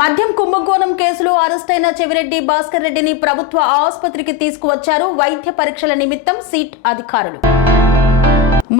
మద్యం కుంభకోణం కేసులో అరెస్టైన చెవిరెడ్డి భాస్కర్ రెడ్డిని ప్రభుత్వ ఆసుపత్రికి తీసుకువచ్చారు వైద్య పరీక్షల నిమిత్తం సిట్ అధికారులు.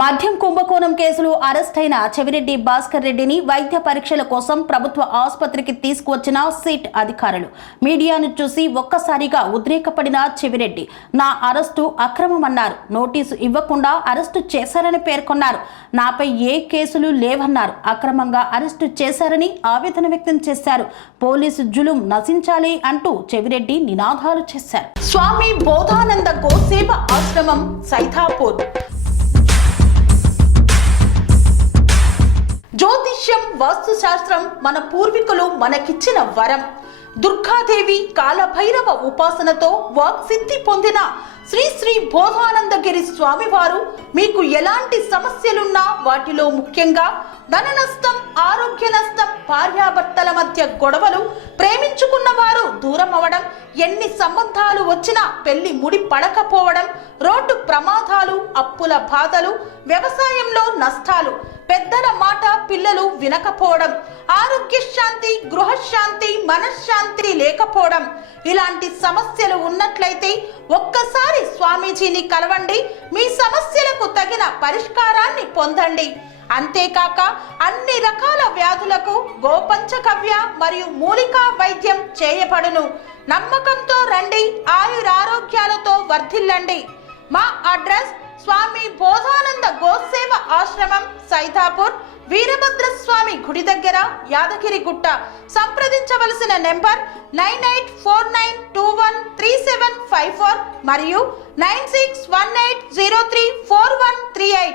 మద్యం కుంభకోణం కేసులో అరెస్టైన చెవిరెడ్డి భాస్కర్ రెడ్డిని వైద్య పరీక్షల కోసం ప్రభుత్వ ఆసుపత్రికి తీసుకువచ్చిన సిట్ అధికారులు. మీడియాను చూసి ఒక్కసారిగా ఉద్రేకపడిన చెవిరెడ్డి నా అరెస్టు అక్రమమన్నారు. నోటీసు ఇవ్వకుండా అరెస్టు చేశారని పేర్కొన్నారు. నాపై ఏ కేసులు లేవన్నారు. అక్రమంగా అరెస్టు చేశారని ఆవేదన వ్యక్తం చేశారు. పోలీసు జులుం నశించాలి అంటూ చెవిరెడ్డి నినాదాలు చేశారు. స్వామి బోధానంద గోసేవ ఆశ్రమం సైథాపూర్. జ్యోతిష్యం, వాస్తుశాస్త్రం మన పూర్వీకులు మనకిచ్చిన వరం. దుర్గాదేవి, కాలభైరవ ఉపాసనతో వాక్సిద్ధి పొందిన శ్రీ శ్రీ బోధానందగిరి స్వామివారు మీకు ఎలాంటి సమస్యలున్నా, వాటిలో ముఖ్యంగా ధన నష్టం, ఆరోగ్య నష్టం, భార్యాభర్తల మధ్య గొడవలు, ప్రేమించుకున్న వారు దూరం అవడం, ఎన్ని సంబంధాలు వచ్చినా పెళ్లి ముడి పడకపోవడం, రోడ్డు ప్రమాదాలు, అప్పుల బాధలు, వ్యవసాయంలో నష్టాలు, పెద్దల మాట పిల్లలు వినకపోవడం, ఆరోగ్య శాంతి, గృహశాంతి, మనశ్శాంతి లేకపోవడం, ఇలాంటి సమస్యలు ఉన్నట్లయితే ఒక్కసారి స్వామీజీని కలవండి. మీ సమస్యలకు తగిన పరిష్కారాన్ని పొందండి. అంతేకాక అన్ని రకాల వ్యాధులకు గోపంచగవ్య మరియు మూలికా వైద్యం చేయబడును. నమ్మకంతో రండి, ఆయురారోగ్యాలతో వర్ధిల్లండి. మా అడ్రస్ స్వామి బోధానంద గోసేవ ఆశ్రమం సైథాపూర్, వీరభద్రస్వామి గుడి దగ్గర, యాదగిరిగుట్ట. సంప్రదించవలసిన నెంబర్ 9849213754 మరియు 9618034138.